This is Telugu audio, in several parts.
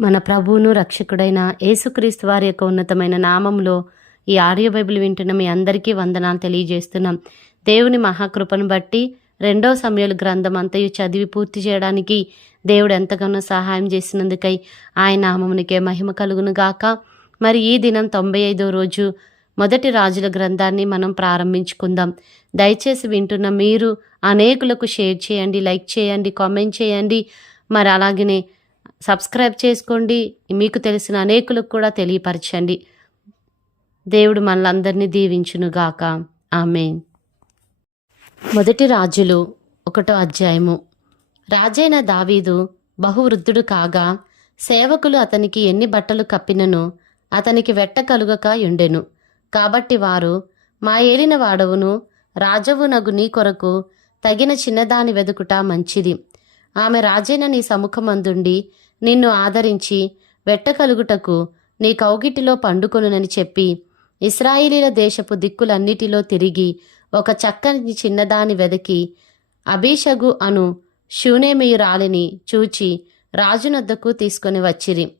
మన ప్రభువును రక్షకుడైన యేసుక్రీస్తు వారి యొక్క ఉన్నతమైన నామంలో ఈ ఆడియో బైబిల్ వింటున్న మీ అందరికీ వందనాలు తెలియజేస్తున్నాం. దేవుని మహాకృపను బట్టి రెండో సమయాలు గ్రంథం అంతయు చదివి పూర్తి చేయడానికి దేవుడు ఎంతగానో సహాయం చేసినందుకై ఆయన నామమునికే మహిమ కలుగును గాక. మరి ఈ దినం తొంభై ఐదో రోజు మొదటి రాజుల గ్రంథాన్ని మనం ప్రారంభించుకుందాం. దయచేసి వింటున్న మీరు అనేకులకు షేర్ చేయండి లైక్ చేయండి కామెంట్ చేయండి. మరి అలాగనే సబ్స్క్రైబ్ చేసుకోండి. మీకు తెలిసిన అనేకులకు కూడా తెలియపరచండి. దేవుడు మనలందరినీ దీవించునుగాక. ఆమె మొదటి రాజులు ఒకటో అధ్యాయము. రాజైన దావీదు బహువృద్ధుడు కాగా సేవకులు అతనికి ఎన్ని బట్టలు కప్పినను అతనికి వెట్ట కలుగక ఉండెను కాబట్టి వారు మా ఏలిన వాడవును రాజవునగు నీ కొరకు తగిన చిన్నదాని వెదుకుట మంచిది. ఆమె రాజైన నీ సముఖమందుండి నిన్ను ఆదరించి వెట్టకలుగుటకు నీ కౌగిటిలో పండుకొనునని చెప్పి ఇస్రాయిలీల దేశపు దిక్కులన్నిటిలో తిరిగి ఒక చక్కని చిన్నదాని వెదకి అభిషగు అను శూనేమియురాలిని చూచి రాజునద్దకు తీసుకొని వచ్చిరి.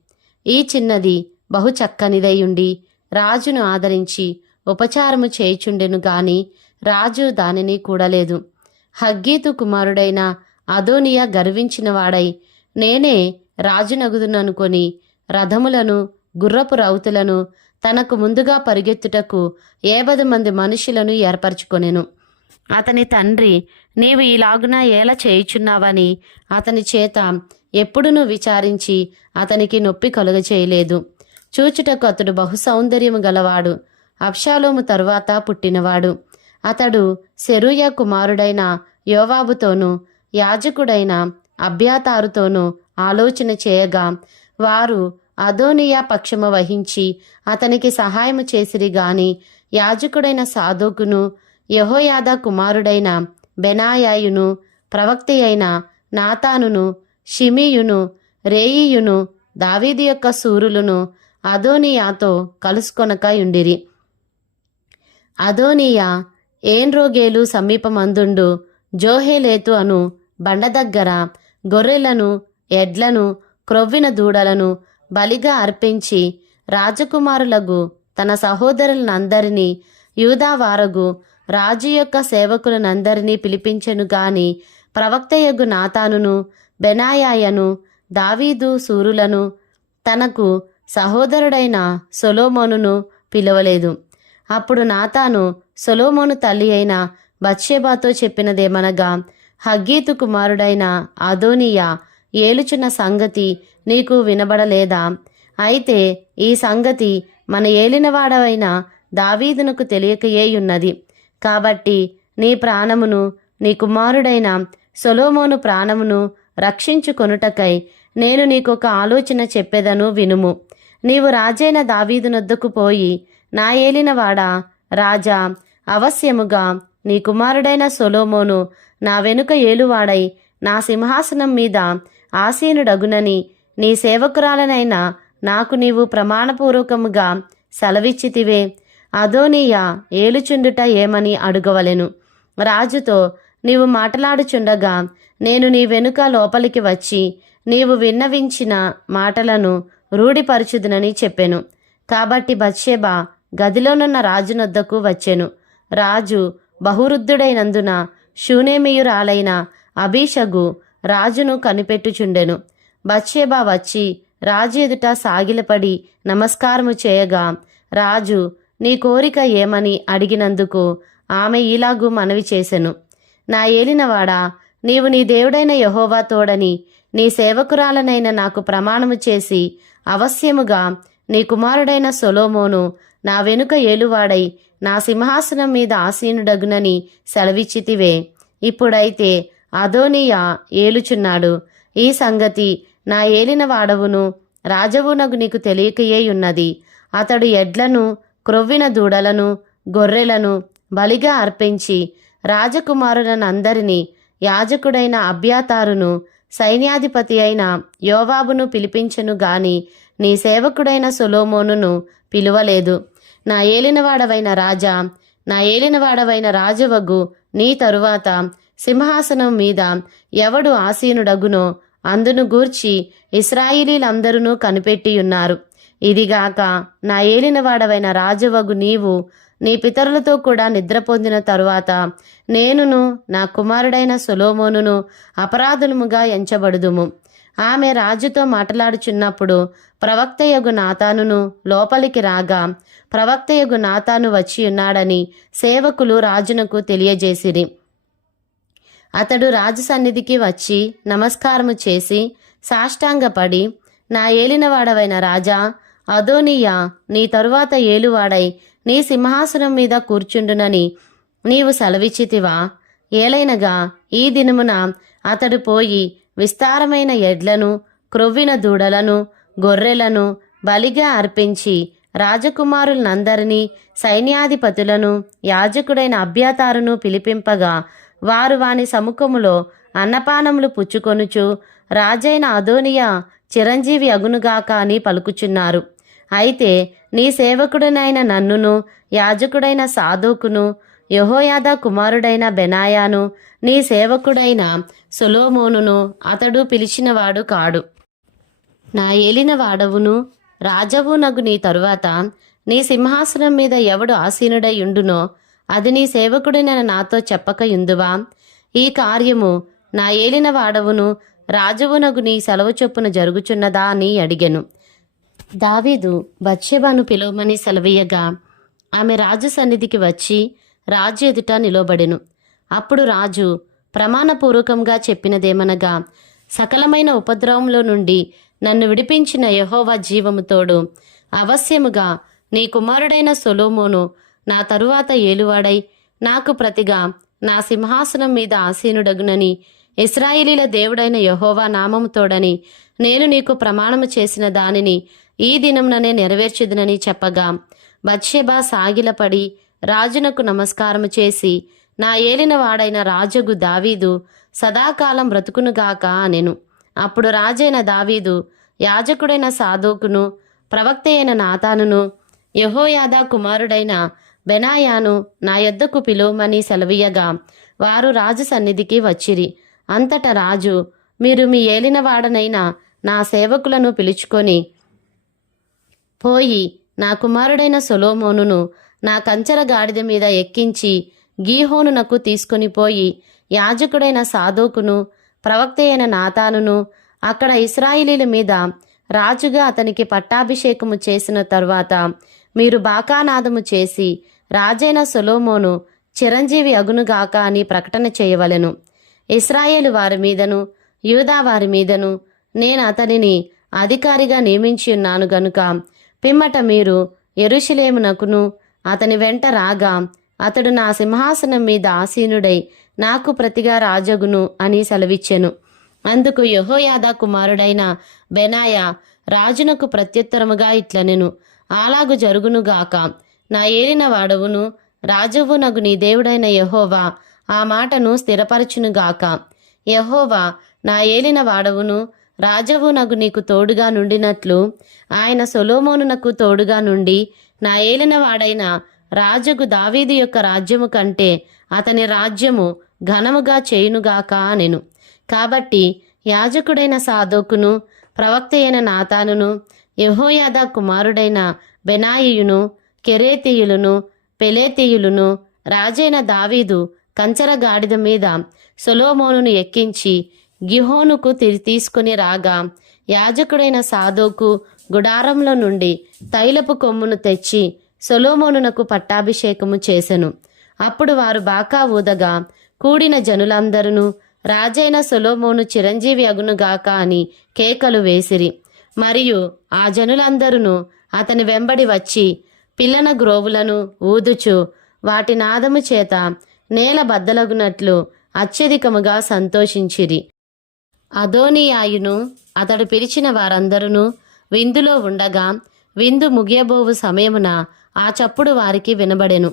ఈ చిన్నది బహు చక్కనిదయుండి రాజును ఆదరించి ఉపచారము చేయుచుండెను గాని రాజు దానిని కూడలేదు. హగ్గీతు కుమారుడైన అదోనియా గర్వించినవాడై నేనే రాజునగుదుననుకొని రథములను గుర్రపు రౌతులను తనకు ముందుగా పరిగెత్తుటకు ఏబది మంది మనుషులను ఏర్పరచుకొనెను. అతని తండ్రి నీవు ఇలాగున ఎలా చేయుచున్నావని అతని చేత ఎప్పుడునూ విచారించి అతనికి నొప్పి కలుగ చేయలేదు. చూచుటకు అతడు బహు సౌందర్యము గలవాడు. అప్షాలోము తరువాత పుట్టినవాడు. అతడు సెరూయ కుమారుడైన యోవాబుతోనూ యాజకుడైన అభ్యాతారుతోనూ ఆలోచన చేయగా వారు అదోనియా పక్షము వహించి అతనికి సహాయము చేసిరి గాని యాజకుడైన సాధోకును యహోయాద కుమారుడైన బెనాయాయును ప్రవక్తి అయిన నాతానును షిమియును రేయియును దావీది యొక్క సూరులను అదోనియాతో కలుసుకొనక ఉండిరి. అదోనియా ఏన్రోగేలు సమీపమందుండు జోహేలేతు అను బండ దగ్గర గొర్రెలను ఎడ్లను క్రొవ్విన దూడలను బలిగా అర్పించి రాజకుమారులకు తన సహోదరులనందరినీ యూదావారగు రాజు యొక్క సేవకులనందరినీ పిలిపించెను గాని ప్రవక్తయగు నాతానును బెనాయాయను దావీదు సూరులను తనకు సహోదరుడైన సొలోమోనును పిలవలేదు. అప్పుడు నాతాను సొలోమోను తల్లి అయిన బత్షేబాతో చెప్పినదేమనగా హగ్గీతు కుమారుడైన అదోనియా ఏలుచున్న సంగతి నీకు వినబడలేదా? అయితే ఈ సంగతి మన ఏలినవాడవైన దావీదునకు తెలియకయేయున్నది. కాబట్టి నీ ప్రాణమును నీ కుమారుడైన సొలోమోను ప్రాణమును రక్షించుకొనుటకై నేను నీకొక ఆలోచన చెప్పెదను వినుము. నీవు రాజైన దావీదునొద్దకు పోయి నా ఏలినవాడా రాజా అవశ్యముగా నీ కుమారుడైన సొలోమోను నా వెనుక ఏలువాడై నా సింహాసనం మీద ఆసీనుడగునని నీ సేవకురాలనైన నాకు నీవు ప్రమాణపూర్వకముగా సెలవిచ్చితివే. అదోనియా ఏలుచుండుట ఏమని అడుగవలెను. రాజుతో నీవు మాటలాడుచుండగా నేను నీ వెనుక లోపలికి వచ్చి నీవు విన్నవించిన మాటలను రూఢిపరచుదునని చెప్పెను. కాబట్టి బత్షేబా గదిలోనున్న రాజునొద్దకు వచ్చెను. రాజు బహువృద్ధుడైనందున శూనేమియురాలైన అభిషగు రాజును కనిపెట్టుచుండెను. బత్షేబా వచ్చి రాజు ఎదుట సాగిలపడి నమస్కారము చేయగా రాజు నీ కోరిక ఏమని అడిగినందుకు ఆమె ఇలాగూ మనవి చేసెను. నా ఏలినవాడా నీవు నీ దేవుడైన యహోవా తోడని నీ సేవకురాలనైన నాకు ప్రమాణము చేసి అవశ్యముగా నీ కుమారుడైన సొలోమోను నా వెనుక ఏలువాడై నా సింహాసనం మీద ఆసీనుడగునని సెలవిచ్చితివే. ఇప్పుడైతే అదోనియా ఏలుచున్నాడు. ఈ సంగతి నా ఏలిన వాడవును రాజవునగు నీకు తెలియకయేయున్నది అతడు ఎడ్లను క్రొవ్విన దూడలను గొర్రెలను బలిగా అర్పించి రాజకుమారులనందరినీ యాజకుడైన అభ్యాతారును సైన్యాధిపతి అయిన యోవాబును పిలిపించెను గాని నీ సేవకుడైన సొలోమోనును పిలువలేదు. నా ఏలినవాడవైన రాజా నా ఏలినవాడవైన రాజవగు నీ తరువాత సింహాసనం మీద ఎవడు ఆసీనుడగునో అందును గూర్చి ఇస్రాయిలీలందరూ కనిపెట్టియున్నారు ఇదిగాక నా ఏలినవాడవైన రాజవగు నీవు నీ పితరులతో కూడా నిద్ర పొందిన తరువాత నేనును నా కుమారుడైన సొలోమోనును అపరాధులముగా ఎంచబడుదుము. ఆమె రాజుతో మాట్లాడుచున్నప్పుడు ప్రవక్తయగు నాతానును లోపలికి రాగా ప్రవక్తయగు నాతాను వచ్చి ఉన్నాడని సేవకులు రాజునకు తెలియజేసిరి. అతడు రాజు సన్నిధికి వచ్చి నమస్కారము చేసి సాష్టాంగపడి నా ఏలినవాడవైన రాజా అదోనియా నీ తరువాత ఏలువాడై నీ సింహాసనం మీద కూర్చుండునని నీవు సెలవిచ్చితివా? ఏలైనగా ఈ దినమున అతడు పోయి విస్తారమైన ఎడ్లను క్రొవ్విన దూడలను గొర్రెలను బలిగా అర్పించి రాజకుమారులనందరినీ సైన్యాధిపతులను యాజకుడైన అభ్యాతారును పిలిపింపగా వారు వాని సముఖములో అన్నపానములు పుచ్చుకొనుచు రాజైన అదోనియా చిరంజీవి అగునుగాక అని పలుకుచున్నారు. అయితే నీ సేవకుడనైన నన్నును యాజకుడైన సాధోకును యహోయాద కుమారుడైన బెనాయాను నీ సేవకుడైన సొలోమోనును అతడు పిలిచినవాడు కాడు. నా ఏలిన వాడవును రాజవు నగు నీ తరువాత నీ సింహాసనం మీద ఎవడు ఆసీనుడై ఉండునో అది నీ సేవకుడినైన నాతో చెప్పక యుందువా ఈ కార్యము నా ఏలిన వాడవును రాజవునగు నీ సెలవు చొప్పున జరుగుచున్నదా అని అడిగెను. దావీదు బత్షెబాను పిలువమని సెలవీయగా ఆమె రాజు సన్నిధికి వచ్చి రాజు ఎదుట నిలబడెను. అప్పుడు రాజు ప్రమాణపూర్వకంగా చెప్పినదేమనగా సకలమైన ఉపద్రవంలో నుండి నన్ను విడిపించిన యహోవా జీవముతోడు అవశ్యముగా నీ కుమారుడైన సొలోమోను నా తరువాత ఏలువాడై నాకు ప్రతిగా నా సింహాసనం మీద ఆసీనుడగునని ఇస్రాయిలీల దేవుడైన యహోవా నామముతోడని నేను నీకు ప్రమాణము చేసిన దానిని ఈ దినంననే నెరవేర్చుదునని చెప్పగా బత్షెబా సాగిలపడి రాజునకు నమస్కారము చేసి నా ఏలిన వాడైన రాజుగు దావీదు సదాకాలం బ్రతుకునుగాక అనెను. అప్పుడు రాజైన దావీదు యాజకుడైన సాధోకును ప్రవక్త అయిన నాతానును యహోయాదా కుమారుడైన బెనాయాను నా యొద్దకు పిలువమని సెలవీయగా వారు రాజు సన్నిధికి వచ్చిరి. అంతట రాజు మీరు మీ ఏలినవాడనైన నా సేవకులను పిలుచుకొని పోయి నా కుమారుడైన సొలోమోనును నా కంచర గాడిద మీద ఎక్కించి గీహోనునకు తీసుకొని పోయి యాజకుడైన సాధోకును ప్రవక్త అయిన నాతానును అక్కడ ఇస్రాయిలీల మీద రాజుగా అతనికి పట్టాభిషేకము చేసిన తరువాత మీరు బాకానాదము చేసి రాజైన సొలోమోను చిరంజీవి అగునుగాక అని ప్రకటన చేయవలెను. ఇస్రాయేలు వారి మీదను యూదా వారి మీదను నేను అతనిని అధికారిగా నియమించి ఉన్నాను గనుక పిమ్మట మీరు ఎరుషులేమునకును అతని వెంట రాగా అతడు నా సింహాసనం మీద ఆసీనుడై నాకు ప్రతిగా రాజగును అని సెలవిచ్చెను. అందుకు యహోయాదా కుమారుడైన బెనాయ రాజునకు ప్రత్యుత్తరముగా ఇట్లనెను. అలాగు జరుగునుగాక నా ఏలిన వాడవును రాజువునగు నీ దేవుడైన యహోవా ఆ మాటను స్థిరపరచునుగాక యహోవా నా ఏలిన వాడవును రాజవు నగు నీకు తోడుగా నుండినట్లు ఆయన సొలోమోనునకు తోడుగా నుండి నా ఏలిన వాడైన రాజుకు దావీదు యొక్క రాజ్యము కంటే అతని రాజ్యము ఘనముగా చేయునుగాక అనెను. కాబట్టి యాజకుడైన సాధోకును ప్రవక్త అయిన నాతానును యహోయాద కుమారుడైన బెనాయియును కెరేతీయులను పెలేతీయులను రాజైన దావీదు కంచర గాడిద మీద సొలోమోనును ఎక్కించి గిహోనుకు తిరి తీసుకుని రాగా యాజకుడైన సాధోకు గుడారంలో నుండి తైలపు కొమ్మును తెచ్చి సొలోమోనునకు పట్టాభిషేకము చేసెను. అప్పుడు వారు బాకా ఊదగా కూడిన జనులందరూ రాజైన సొలోమోను చిరంజీవి అగునుగాక అని కేకలు వేసిరి. మరియు ఆ జనులందరూ అతని వెంబడి వచ్చి పిల్లన గ్రోవులను ఊదుచు. వాటి నాదము చేత నేల బద్దలగునట్లు అత్యధికముగా సంతోషించిరి. అదోనియాయును అతడు పిలిచిన వారందరూ విందులో ఉండగా విందు ముగియబోవు సమయమున ఆ చప్పుడు వారికి వినబడెను.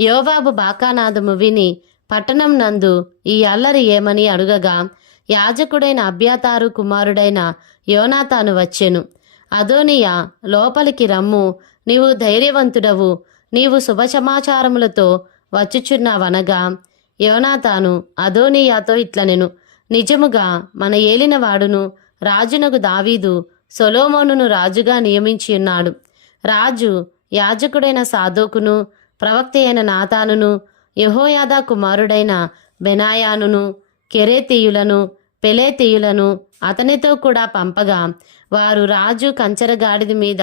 యోవాబు బాకానాదము విని పట్టణం నందు ఈ అల్లరి ఏమని అడుగగా యాజకుడైన అభ్యాతారు కుమారుడైన యోనాతాను వచ్చెను. అదోనియా లోపలికి రమ్ము నీవు ధైర్యవంతుడవు. నీవు శుభసమాచారములతో వచ్చుచున్నావనగా యోనాతాను అదోనియాతో ఇట్లనెను. నిజముగా మన ఏలినవాడును రాజునకు దావీదు సొలోమోనును రాజుగా నియమించి ఉన్నాడు రాజు యాజకుడైన సాధోకును ప్రవక్త అయిన నాతానును యహోయాదా కుమారుడైన బెనాయానును కెరేతీయులను పెలేతీయులను అతనితో కూడా పంపగా వారు రాజు కంచరగాడిద మీద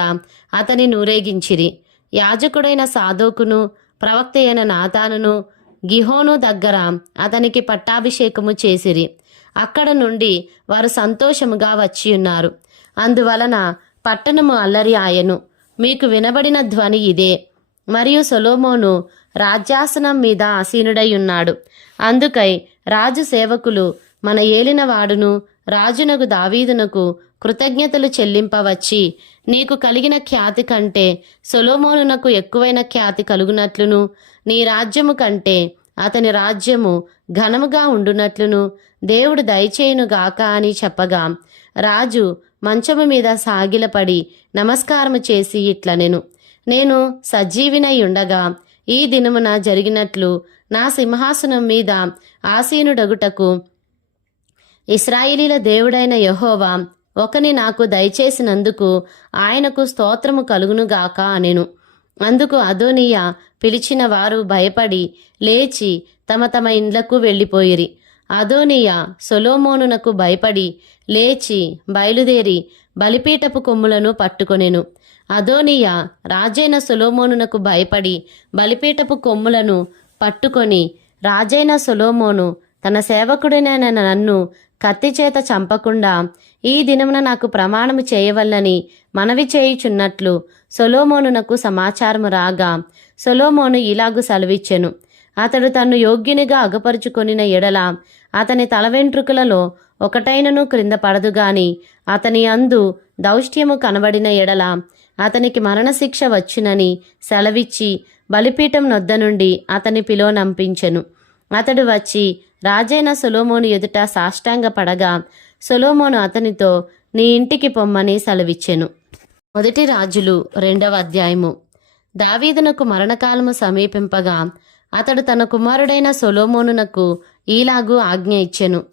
అతని నూరేగించిరి యాజకుడైన సాధోకును ప్రవక్త అయిన నాతానును గిహోను దగ్గర అతనికి పట్టాభిషేకము చేసిరి. అక్కడ నుండి వారు సంతోషముగా వచ్చి ఉన్నారు అందువలన పట్టణము అల్లరి ఆయను. మీకు వినబడిన ధ్వని ఇదే. మరియు సొలోమోను రాజ్యాసనం మీద ఆసీనుడై ఉన్నాడు. అందుకై రాజు సేవకులు మన ఏలినవాడును రాజునకు దావీదునకు కృతజ్ఞతలు చెల్లింపవచ్చి నీకు కలిగిన ఖ్యాతి కంటే సొలోమోనునకు ఎక్కువైన ఖ్యాతి కలుగునట్లును నీ రాజ్యము కంటే అతని రాజ్యము ఘనముగా ఉండునట్లును దేవుడు దయచేయునుగాక అని చెప్పగా. రాజు మంచము మీద సాగిలపడి నమస్కారము చేసి ఇట్లనెను. నేను సజీవినై ఉండగా ఈ దినమున జరిగినట్లు నా సింహాసనం మీద ఆసీనుడగుటకు ఇస్రాయిలీల దేవుడైన యహోవా ఒకని నాకు దయచేసినందుకు ఆయనకు స్తోత్రము కలుగునుగాక అనెను. అందుకు అదోనియా పిలిచిన వారు భయపడి లేచి తమ తమ ఇండ్లకు వెళ్ళిపోయిరి. అదోనియా సొలోమోనునకు భయపడి లేచి బయలుదేరి బలిపీఠపు కొమ్ములను పట్టుకొనెను. అదోనియా రాజైన సొలోమోనునకు భయపడి బలిపీఠపు కొమ్ములను పట్టుకొని రాజైన సొలోమోను తన సేవకుడినైన నన్ను కత్తి చేత చంపకుండా ఈ దినమున నాకు ప్రమాణము చేయవల్లని మనవి చేయుచున్నట్లు సొలోమోనునకు సమాచారము రాగా సొలోమోను ఇలాగు సెలవిచ్చెను. అతడు తన్ను యోగ్యునిగా అగపరుచుకొనిన ఎడల అతని తల వెంట్రుకలలో ఒకటైనను క్రింద పడదుగాని అతని అందు దౌష్ట్యము కనబడిన ఎడల అతనికి మరణశిక్ష వచ్చునని సెలవిచ్చి బలిపీఠం నొద్ద నుండి అతని పిలోనంపించెను అతడు వచ్చి రాజైన సొలోమోను ఎదుట సాష్టాంగ పడగా సొలోమోను అతనితో నీ ఇంటికి పొమ్మని సెలవిచ్చెను. మొదటి రాజులు రెండవ అధ్యాయము. దావీదునకు మరణకాలము సమీపింపగా అతడు తన కుమారుడైన సొలోమోనునకు ఈలాగు ఆజ్ఞ ఇచ్చెను.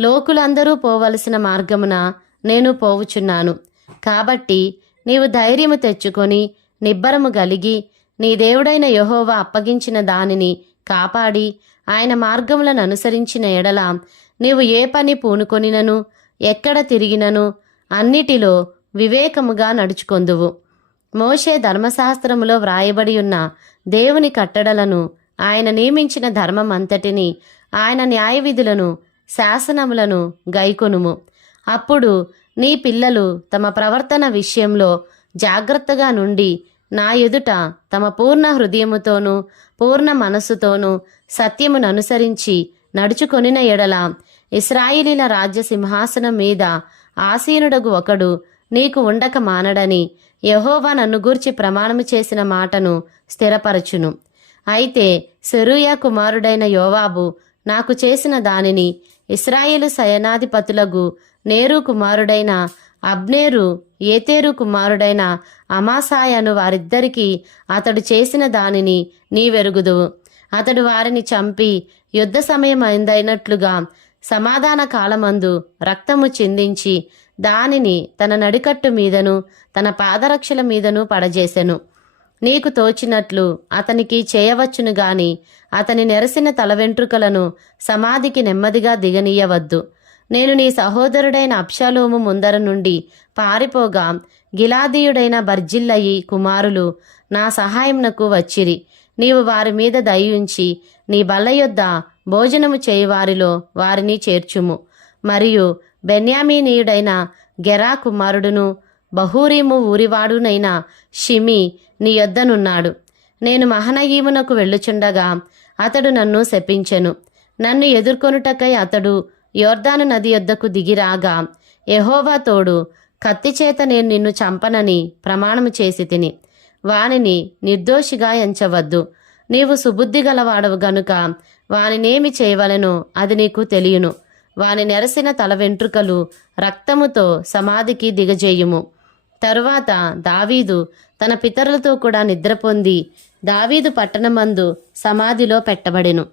లోకులందరూ పోవలసిన మార్గమున నేను పోవుచున్నాను. కాబట్టి నీవు ధైర్యము తెచ్చుకొని నిబ్బరము గలిగి నీ దేవుడైన యహోవా అప్పగించిన దానిని కాపాడి ఆయన మార్గములను అనుసరించిన ఎడల నీవు ఏ పని పూనుకొనినను ఎక్కడ తిరిగినను అన్నిటిలో వివేకముగా నడుచుకొందువు. మోషే ధర్మశాస్త్రములో వ్రాయబడి ఉన్న దేవుని కట్టడలను ఆయన నియమించిన ధర్మం అంతటిని ఆయన న్యాయ విధులను శాసనములను గైకొనుము. అప్పుడు నీ పిల్లలు తమ ప్రవర్తన విషయంలో జాగ్రత్తగా నుండి నా ఎదుట తమ పూర్ణ హృదయముతోనూ పూర్ణ మనస్సుతోనూ సత్యమును అనుసరించి నడుచుకొనిన ఎడల ఇస్రాయిలీల రాజ్య సింహాసనం మీద ఆసీనుడగు ఒకడు నీకు ఉండక మానడని యహోవా నన్ను గూర్చి ప్రమాణము చేసిన మాటను స్థిరపరచును. అయితే సెరూయా కుమారుడైన యోవాబు నాకు చేసిన దానిని ఇస్రాయేలు సయనాధిపతులకు నేరు కుమారుడైన అబ్నేరు ఏతేరు కుమారుడైన అమాసాయను వారిద్దరికీ అతడు చేసిన దానిని నీవెరుగుదువు. అతడు వారిని చంపి యుద్ధ సమయం అయిందైనట్లుగా సమాధాన కాలమందు రక్తము చిందించి దానిని తన నడికట్టు మీదను తన పాదరక్షల మీదను పడజేసెను. నీకు తోచినట్లు అతనికి చేయవచ్చును గాని అతని నెరసిన తల వెంట్రుకలను సమాధికి నెమ్మదిగా దిగనీయవద్దు. నేను నీ సహోదరుడైన అప్షాలోము ముందర నుండి పారిపోగా గిలాదీయుడైన బర్జిల్లయి కుమారులు నా సహాయంనకు వచ్చిరి. నీవు వారి మీద దయించి నీ బల్ల యొద్ద భోజనము చేయువారిలో వారిని చేర్చుము. మరియు బెన్యామీనీయుడైన గెరా కుమారుడును బహూరీము ఊరివాడునైన షిమి నీ యొద్దనున్నాడు. నేను మహనయీమునకు వెళ్ళుచుండగా అతడు నన్ను శపించెను. నన్ను ఎదుర్కొనుటకై అతడు యోర్దాను నది యొద్దకు దిగిరాగా ఎహోవా తోడు కత్తి చేత నేను నిన్ను చంపనని ప్రమాణము చేసి తిని వానిని నిర్దోషిగా ఎంచవద్దు. నీవు సుబుద్ధి గలవాడవు గనుక వానినేమి చేయవలెనో అది నీకు తెలియను. వాని నెరసిన తల వెంట్రుకలు రక్తముతో సమాధికి దిగజేయుము. తరువాత దావీదు తన పితరులతో కూడా నిద్రపొంది దావీదు పట్టణమందు సమాధిలో పెట్టబడెను.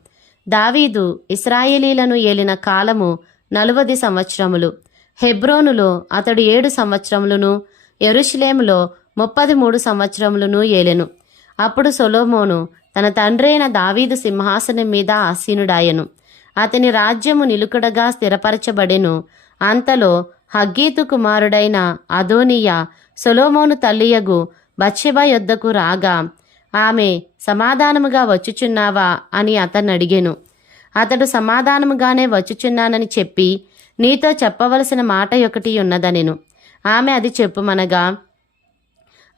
దావీదు ఇస్రాయేలీలను ఏలిన కాలము నలువది సంవత్సరములు. హెబ్రోనులో అతడు ఏడు సంవత్సరములను ఎరుషులేములో ముప్పది మూడు సంవత్సరములను ఏలెను. అప్పుడు సొలోమోను తన తండ్రైన దావీదు సింహాసనం మీద ఆసీనుడాయెను. అతని రాజ్యము నిలుకడగా స్థిరపరచబడెను. అంతలో హగ్గీతు కుమారుడైన అదోనియా సొలోమోను తల్లియగు బత్షెబ యొద్దకు రాగా ఆమె సమాధానముగా వచ్చుచున్నావా అని అతన్ని అడిగాను అతడు సమాధానముగానే వచ్చుచున్నానని చెప్పి నీతో చెప్పవలసిన మాట ఒకటి ఉన్నదనెను. ఆమె అది చెప్పుమనగా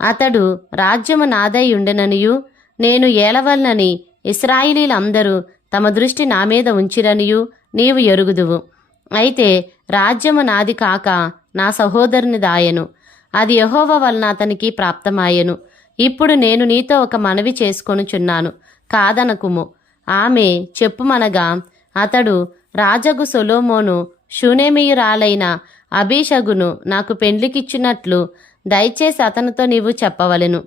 అతడు రాజ్యము నాదై ఉండెననియు నేను ఏలవలనని ఇస్రాయిలీలందరూ తమ దృష్టి నా మీద ఉంచిరనియు నీవు ఎరుగుదువు. అయితే రాజ్యము నాది కాక నా సహోదరుని దాయను అది యహోవ వలన అతనికి ప్రాప్తమాయెను. ఇప్పుడు నేను నీతో ఒక మనవి చేసుకొనుచున్నాను. కాదనకుము. ఆమె చెప్పుమనగా అతడు రాజగు సొలోమోను షూనేమియురాలైన అభిషగును నాకు పెండ్లికిచ్చున్నట్లు దయచేసి అతనితో నీవు చెప్పవలెను.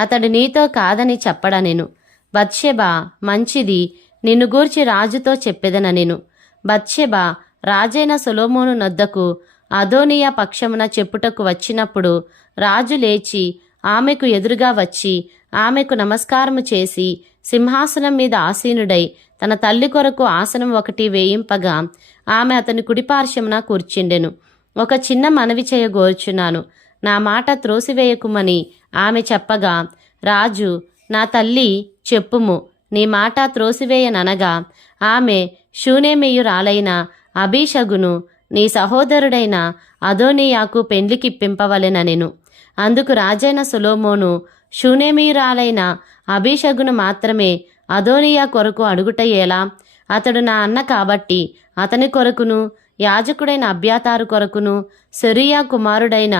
అతడు నీతో కాదని చెప్పడనెను. బత్షెబ మంచిది నిన్ను గూర్చి రాజుతో చెప్పెదననెను. బత్షెబ రాజైన సొలోమోను నొద్దకు అదోనియా పక్షమున చెప్పుటకు వచ్చినప్పుడు రాజు లేచి ఆమెకు ఎదురుగా వచ్చి ఆమెకు నమస్కారము చేసి సింహాసనం మీద ఆసీనుడై తన తల్లి కొరకు ఆసనం ఒకటి వేయింపగా ఆమె అతని కుడిపార్శ్వమున కూర్చుండెను. ఒక చిన్న మనవి చేయగోర్చున్నాను నా మాట త్రోసివేయకుమని ఆమె చెప్పగా రాజు నా తల్లి చెప్పుము. నీ మాట త్రోసివేయననగా ఆమె శూనేమేయురాలైన అభిషగును నీ సహోదరుడైన అదోనియాకు పెండ్లికిప్పింపవలెననెను. అందుకు రాజైన సులోమోను శూనేమీయురాలైన అభిషగును మాత్రమే అదోనియా కొరకు అడుగుటయేలా అతడు నా అన్న కాబట్టి అతని కొరకును యాజకుడైన అభ్యాతారు కొరకును సెరియా కుమారుడైన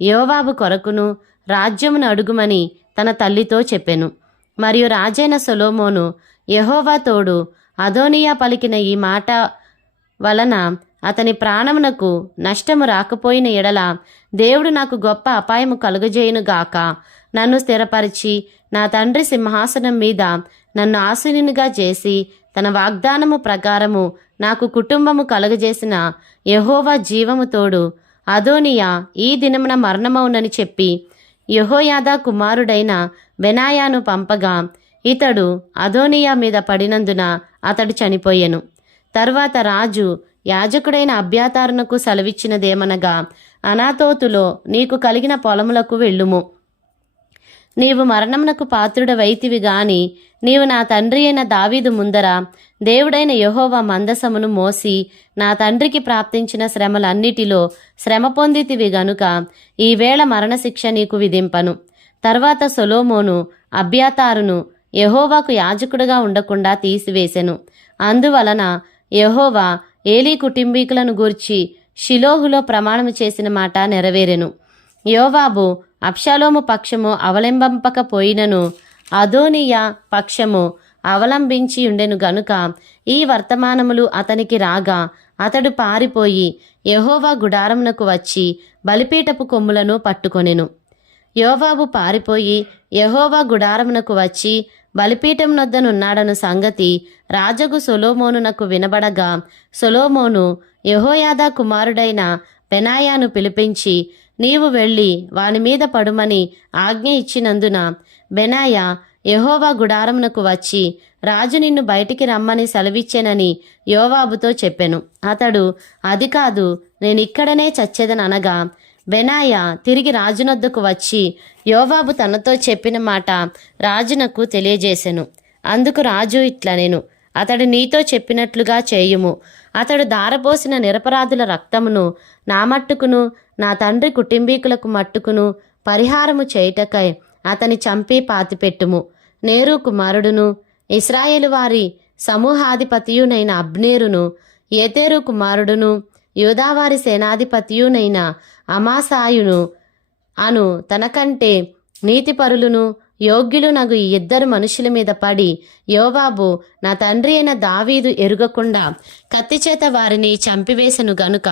యోవాబు కొరకును రాజ్యమును అడుగుమని తన తల్లితో చెప్పెను. మరియు రాజైన సొలోమోను యహోవా తోడు అదోనియా పలికిన ఈ మాట వలన అతని ప్రాణమునకు నష్టము రాకపోయిన ఎడల దేవుడు నాకు గొప్ప అపాయము కలుగజేయునుగాక నన్ను స్థిరపరిచి నా తండ్రి సింహాసనం మీద నన్ను ఆసీనునిగా చేసి తన వాగ్దానము ప్రకారము నాకు కుటుంబము కలుగజేసిన యహోవా జీవము తోడు అదోనియా ఈ దినమున మరణమవునని చెప్పి యహోయాదా కుమారుడైన బెనాయాను పంపగా ఇతడు అదోనియా మీద పడినందున అతడు చనిపోయెను. తర్వాత రాజు యాజకుడైన అభ్యాతారునకు సెలవిచ్చినదేమనగా అనాతోతులో నీకు కలిగిన పొలములకు వెళ్ళుము. నీవు మరణమునకు పాత్రుడవైతివి గాని నీవు నా తండ్రి అయిన దావీదు ముందర దేవుడైన యహోవా మందసమును మోసి నా తండ్రికి ప్రాప్తించిన శ్రమలన్నిటిలో శ్రమ పొందితివి గనుక ఈవేళ మరణశిక్ష నీకు విధింపను. తర్వాత సొలోమోను అభ్యాతారును యహోవాకు యాజకుడుగా ఉండకుండా తీసివేసెను. అందువలన యహోవా ఏలీ కుటుంబీకులను గూర్చి షిలోహులో ప్రమాణము చేసిన మాట నెరవేరెను. యోవాబు అప్షాలోము పక్షము అవలంబింపకపోయినను అదోనియా పక్షము అవలంబించి ఉండెను గనుక ఈ వర్తమానములు అతనికి రాగా అతడు పారిపోయి యహోవా గుడారమునకు వచ్చి బలిపీటపు కొమ్ములను పట్టుకొనెను. యోవాబు పారిపోయి యహోవా గుడారమునకు వచ్చి బలిపీఠం నొద్దనున్నాడను సంగతి రాజగు సొలోమోనునకు వినబడగా సొలోమోను యహోయాదా కుమారుడైన పెనాయాను పిలిపించి నీవు వెళ్ళి వాని మీద పడుమని ఆజ్ఞ ఇచ్చినందున బెనాయా యహోవా గుడారమునకు వచ్చి రాజు నిన్ను బయటికి రమ్మని సెలవిచ్చెనని యోవాబుతో చెప్పెను. అతడు అది కాదు నేనిక్కడనే చచ్చేదనగా బెనాయ తిరిగి రాజునొద్దకు వచ్చి యోవాబు తనతో చెప్పిన మాట రాజునకు తెలియజేశాను అందుకు రాజు ఇట్లా నేను అతడు నీతో చెప్పినట్లుగా చేయుము. అతడు దారపోసిన నిరపరాధుల రక్తమును నా మట్టుకును నా తండ్రి కుటుంబీకులకు మట్టుకును పరిహారము చేయుటకై అతని చంపి పాతిపెట్టుము. నేరు కుమారుడును ఇస్రాయేలు వారి సమూహాధిపతియునైన అబ్నేరును ఏతేరు కుమారుడును యూదావారి సేనాధిపతియునైన అమాసాయును అను తనకంటే నీతిపరులను యోగ్యులు నగు ఈ ఇద్దరు మనుషుల మీద పడి యోవాబు నా తండ్రి అయిన దావీదు ఎరుగకుండా కత్తిచేత వారిని చంపివేసెను గనుక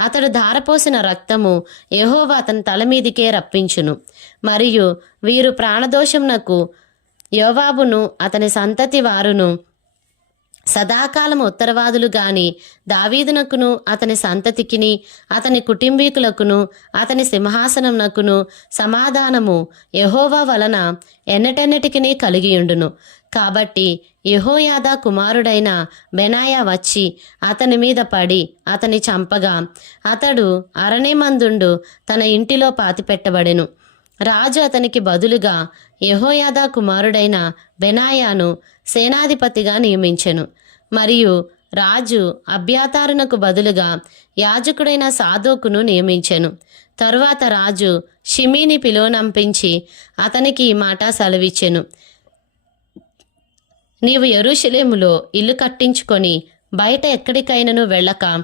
అతడు ధారపోసిన రక్తము యహోవా అతని తల మీదికే రప్పించును. మరియు వీరు ప్రాణదోషమునకు యోవాబును అతని సంతతి వారును సదాకాలం ఉత్తరవాదులు గాని దావీదునకును అతని సంతతికిని అతని కుటుంబీకులకును అతని సింహాసనంనకును సమాధానము యహోవా వలన ఎన్నటెన్నటికిని కలిగియుండును. కాబట్టి యహోయాదా కుమారుడైన బెనాయా వచ్చి అతని మీద పడి అతని చంపగా అతడు అరణిమందుండు తన ఇంటిలో పాతిపెట్టబడెను. రాజు అతనికి బదులుగా యహోయాదా కుమారుడైన బెనాయాను సేనాధిపతిగా నియమించెను. మరియు రాజు అభ్యాతారునకు బదులుగా యాజకుడైన సాధోకును నియమించెను. తరువాత రాజు షిమీని పిలువనంపించి అతనికి ఈ మాట సెలవిచ్చెను. నీవు ఎరుషలేములో ఇల్లు కట్టించుకొని బయట ఎక్కడికైనను వెళ్ళక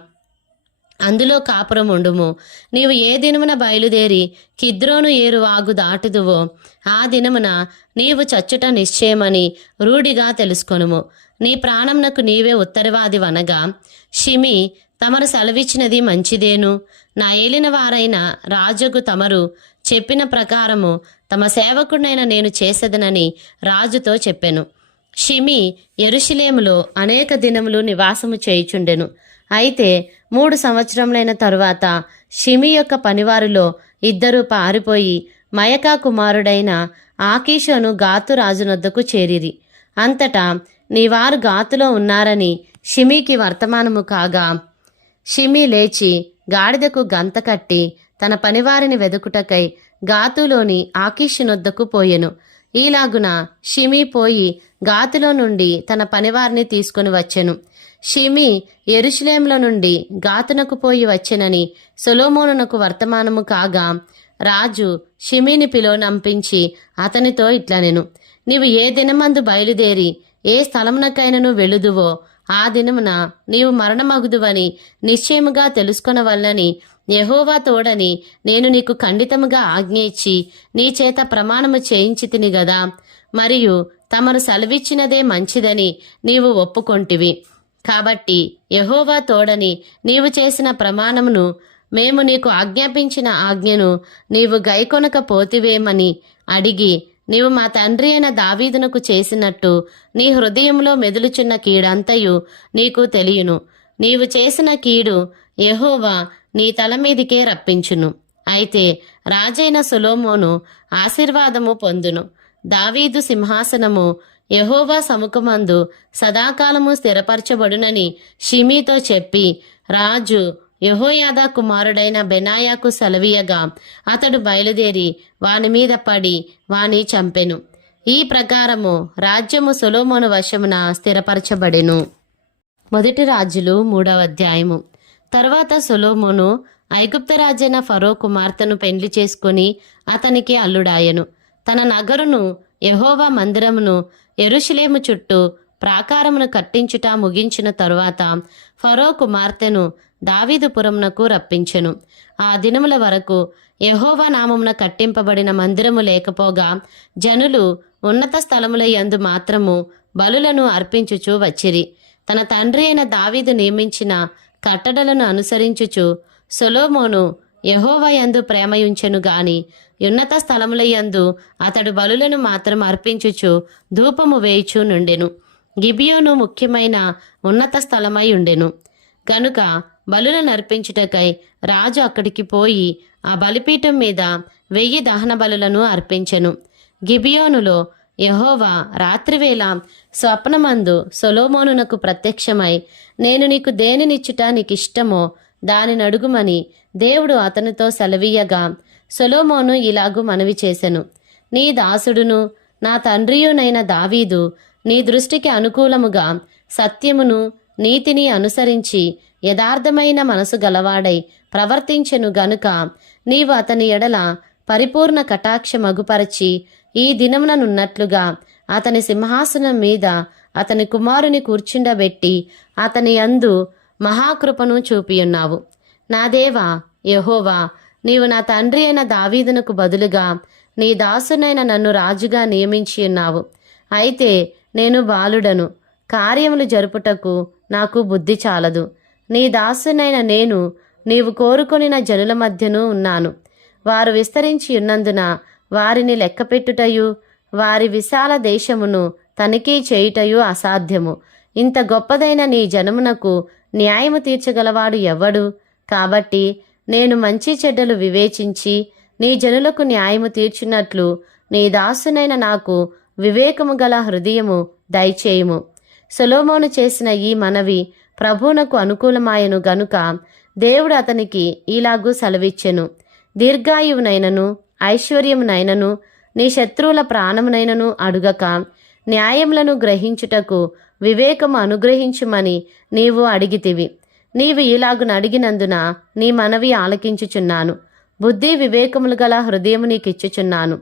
అందులో కాపురం ఉండుము. నీవు ఏ దినమున బయలుదేరి కిద్రోను ఏరు వాగు దాటుదువో ఆ దినమున నీవు చచ్చుట నిశ్చయమని రూఢిగా తెలుసుకొనుము. నీ ప్రాణంనకు నీవే ఉత్తరవాది వనగా షిమి తమరు సెలవిచ్చినది మంచిదేను. నా ఏలిన వారైన రాజుకు తమరు చెప్పిన ప్రకారము తమ సేవకుడైన నేను చేసేదనని రాజుతో చెప్పెను. షిమి ఎరుషిలేములో అనేక దినములు నివాసము చేయుచుండెను. అయితే మూడు సంవత్సరములైన తరువాత షిమి యొక్క పనివారిలో ఇద్దరు పారిపోయి మయకా కుమారుడైన ఆకీషును గాతు రాజునొద్దకు చేరిరి. అంతటా నీ వారు గాతులో ఉన్నారని షిమీకి వర్తమానము కాగా షిమి లేచి గాడిదకు గంత కట్టి తన పనివారిని వెదుకుటకై గాతులోని ఆకీషునొద్దకు పోయెను. ఈలాగున షిమి పోయి గాతులో నుండి తన పనివారిని తీసుకుని వచ్చెను. షిమి ఎరుషులేముల నుండి గాతునకు పోయి వచ్చినని సొలోమోనునకు వర్తమానము కాగా రాజు షిమిని పిలువనంపించి అతనితో ఇట్లా నేను నీవు ఏ దినమందు బయలుదేరి ఏ స్థలమునకైనను వెళుదువో ఆ దినమున నీవు మరణమగుదువని నిశ్చయముగా తెలుసుకొనవల్లని యెహోవా తోడని నేను నీకు ఖండితముగా ఆజ్ఞ ఇచ్చి నీ చేత ప్రమాణము చేయించి తిని గదా మరియు తమరు సెలవిచ్చినదే మంచిదని నీవు ఒప్పుకొంటివి. కాబట్టి యహోవా తోడని నీవు చేసిన ప్రమాణమును మేము నీకు ఆజ్ఞాపించిన ఆజ్ఞను నీవు గైకొనకపోతివేమని అడిగి నీవు మా తండ్రి అయిన దావీదునకు చేసినట్టు నీ హృదయంలో మెదులుచున్న కీడంతయు నీకు తెలియను. నీవు చేసిన కీడు యహోవా నీ తల మీదికే రప్పించును. అయితే రాజైన సులోమోను ఆశీర్వాదము పొందును. దావీదు సింహాసనము యహోవా సముఖమందు సదాకాలము స్థిరపరచబడునని షిమీతో చెప్పి రాజు యహోయాదా కుమారుడైన బెనాయాకు సెలవీయగా అతడు బయలుదేరి వాని మీద పడి వాని చంపెను. ఈ ప్రకారము రాజ్యము సొలోమోను వశమున స్థిరపరచబడెను. మొదటి రాజులు మూడవ అధ్యాయము. తర్వాత సొలోమోను ఐగుప్త రాజైన ఫరో కుమార్తెను పెండ్లి చేసుకుని అతనికి అల్లుడాయను. తన నగరును యహోవా మందిరమును ఎరుషులేము చుట్టూ ప్రాకారమును కట్టించుట ముగించిన తరువాత ఫరో కుమార్తెను దావీదుపురమునకు రప్పించెను. ఆ దినముల వరకు యహోవా నామమున కట్టింపబడిన మందిరము లేకపోగా జనులు ఉన్నత స్థలముల యందు మాత్రము బలులను అర్పించుచూ వచ్చిరి. తన తండ్రి అయిన దావీదు నియమించిన కట్టడలను అనుసరించుచు సొలోమోను యహోవయందు ప్రేమయుంచెను గాని ఉన్నత స్థలముల యందు అతడు బలులను మాత్రం అర్పించుచు ధూపము వేయుచు నుండెను. గిబియోను ముఖ్యమైన ఉన్నత స్థలమై ఉండెను. గనుక బలులను అర్పించుటకై రాజు అక్కడికి పోయి ఆ బలిపీఠం మీద వెయ్యి దహన బలులను అర్పించెను. గిబియోనులో యహోవా రాత్రివేళ స్వప్నమందు సొలోమోనునకు ప్రత్యక్షమై నేను నీకు దేనినిచ్చుట నీకిష్టమో దానిని అడుగుమని దేవుడు అతనితో సెలవీయగా సొలోమోను ఇలాగు మనవి చేసెను. నీ దాసుడును నా తండ్రియునైన దావీదు నీ దృష్టికి అనుకూలముగా సత్యమును నీతిని అనుసరించి యథార్థమైన మనసు గలవాడై ప్రవర్తించెను గనుక నీవు అతని ఎడల పరిపూర్ణ కటాక్ష మగుపరచి ఈ దినముననున్నట్లుగా అతని సింహాసనం మీద అతని కుమారుని కూర్చుండబెట్టి అతని అందు మహాకృపను చూపియున్నావు. నా దేవా యహోవా నీవు నా తండ్రి అయిన దావీదునకు బదులుగా నీ దాసునైన నన్ను రాజుగా నియమించి ఉన్నావు. అయితే నేను బాలుడను. కార్యములు జరుపుటకు నాకు బుద్ధి చాలదు. నీ దాసునైన నేను నీవు కోరుకొనిన జనుల మధ్యను ఉన్నాను. వారు విస్తరించి ఉన్నందున వారిని లెక్కపెట్టుటయు వారి విశాల దేశమును తనిఖీ చేయుటయు అసాధ్యము. ఇంత గొప్పదైన నీ జనమునకు న్యాయము తీర్చగలవాడు ఎవ్వడు కాబట్టి నేను మంచి చెడ్డలు వివేచించి నీ జనులకు న్యాయము తీర్చినట్లు నీ దాసునైన నాకు వివేకము గల హృదయము దయచేయుము. సొలోమోను చేసిన ఈ మనవి ప్రభువునకు అనుకూలమాయను గనుక దేవుడు అతనికి ఇలాగూ సెలవిచ్చెను. దీర్ఘాయువునైనను ఐశ్వర్యమునైనను నీ శత్రువుల ప్రాణమునైనను అడుగక న్యాయములను గ్రహించుటకు వివేకము అనుగ్రహించుమని నీవు అడిగితివి. నీవు ఇలాగున అడిగినందున నీ మనవి ఆలకించుచున్నాను. బుద్ధి వివేకములు గల హృదయము నీకిచ్చుచున్నాను.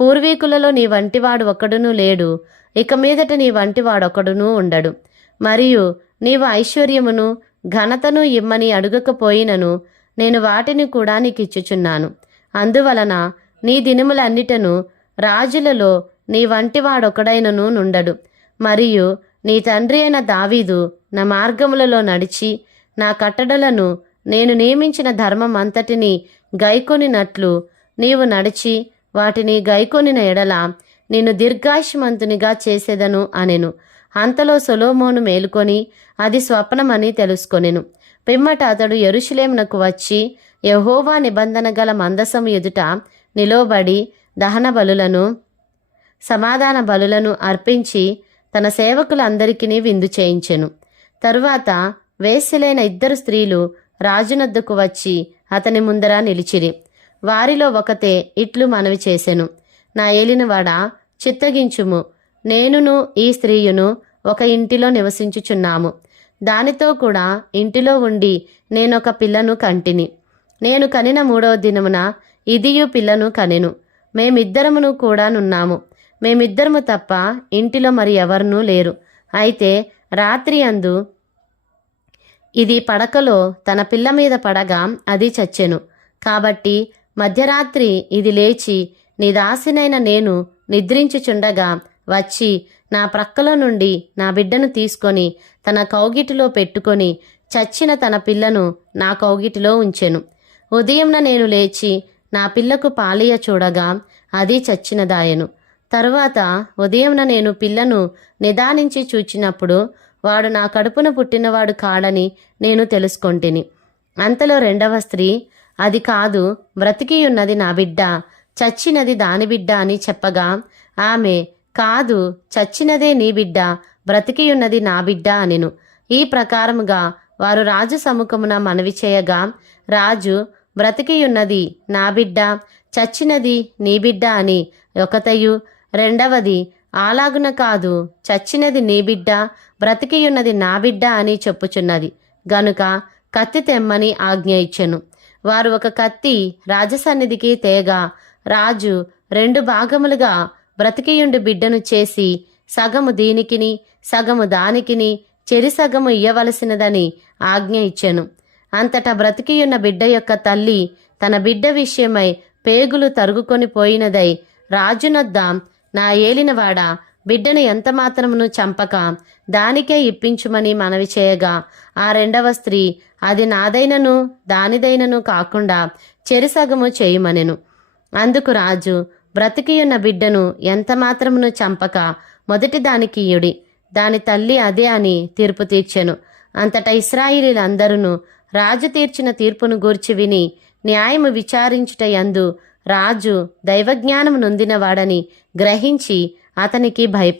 పూర్వీకులలో నీ వంటివాడు ఒకడునూ లేడు. ఇక మీదట నీ వంటివాడొకడునూ ఉండడు. మరియు నీవు ఐశ్వర్యమును ఘనతను ఇమ్మని అడుగకపోయినను నేను వాటిని కూడా నీకిచ్చుచున్నాను. అందువలన నీ దినములన్నిటను రాజులలో నీ వంటివాడొకడైనను నుండడు. మరియు నీ తండ్రి అయిన దావీదు నా మార్గములలో నడిచి నా కట్టడలను నేను నియమించిన ధర్మం అంతటిని గైకొనినట్లు నీవు నడిచి వాటిని గైకొనిన ఎడల నేను దీర్ఘాయుష్మంతునిగా చేసేదను అనెను. అంతలో సొలోమోను మేలుకొని అది స్వప్నమని తెలుసుకొనెను. పిమ్మట అతడు ఎరుషులేమునకు వచ్చి యహోవా నిబంధన గల మందసము ఎదుట నిలోబడి దహన బలులను సమాధాన బలులను అర్పించి తన సేవకులందరికీ విందు చేయించెను. తరువాత వేశ్యలైన ఇద్దరు స్త్రీలు రాజునద్దకు వచ్చి అతని ముందర నిలిచిరి. వారిలో ఒకతే ఇట్లు మనవి చేసెను. నా ఏలినవాడా చిత్తగించుము నేనును ఈ స్త్రీయును ఒక ఇంటిలో నివసించుచున్నాము. దానితో కూడా ఇంటిలో ఉండి నేనొక పిల్లను కంటిని. నేను కనిన మూడవ దినమున ఇదియు పిల్లను కనెను. మేమిద్దరమును కూడా నున్నాము. మేమిద్దరము తప్ప ఇంటిలో మరి ఎవరునూ లేరు. అయితే రాత్రి అందు ఇది పడకలో తన పిల్ల మీద పడగా అది చచ్చెను. కాబట్టి మధ్యరాత్రి ఇది లేచి నీ దాసినైన నేను నిద్రించుచుండగా వచ్చి నా ప్రక్కలో నుండి నా బిడ్డను తీసుకొని తన కౌగిటిలో పెట్టుకొని చచ్చిన తన పిల్లను నా కౌగిటిలో ఉంచెను. ఉదయంన నేను లేచి నా పిల్లకు పాలియ చూడగా అది చచ్చినదాయను. తరువాత ఉదయంన నేను పిల్లను నిదానించి చూచినప్పుడు వాడు నా కడుపున పుట్టినవాడు కాడని నేను తెలుసుకొంటిని. అంతలో రెండవ స్త్రీ అది కాదు బ్రతికియున్నది నా బిడ్డ చచ్చినది దాని బిడ్డ అని చెప్పగా ఆమె కాదు చచ్చినదే నీ బిడ్డ బ్రతికియున్నది నా బిడ్డ అనిను. ఈ ప్రకారముగా వారు రాజు సముఖమున మనవి చేయగా రాజు బ్రతికియున్నది నా బిడ్డ చచ్చినది నీ బిడ్డ అని ఒకతయు. రెండవది అలాగున కాదు చచ్చినది నీ బిడ్డ బ్రతికియున్నది నా బిడ్డ అని చెప్పుచున్నది. గనుక కత్తి తెమ్మని ఆజ్ఞ ఇచ్చెను. వారు ఒక కత్తి రాజసన్నిధికి తేగా రాజు రెండు భాగములుగా బ్రతికియుండు బిడ్డను చేసి సగము దీనికిని సగము దానికిని చెరి సగము ఇయ్యవలసినదని ఆజ్ఞ ఇచ్చెను. అంతటా బ్రతికియున్న బిడ్డ యొక్క తల్లి తన బిడ్డ విషయమై పేగులు తరుగుకొని పోయినదై రాజునొద్ద నా ఏలినవాడ బిడ్డను ఎంత మాత్రమును చంపక దానికే ఇప్పించుమని మనవి చేయగా ఆ రెండవ స్త్రీ అది నాదైనను దానిదైనను కాకుండా చెరిసగము చేయుమనెను. అందుకు రాజు బ్రతికియున్న బిడ్డను ఎంత మాత్రమును చంపక మొదటి దానికి ఇయుడి. దాని తల్లి అదే అని తీర్పు తీర్చెను. అంతటా ఇస్రాయిలీలందరూ రాజు తీర్చిన తీర్పును గూర్చి విని న్యాయము విచారించుట యందు రాజు దైవజ్ఞానం నొందినవాడని గ్రహించి అతనికి భయపడి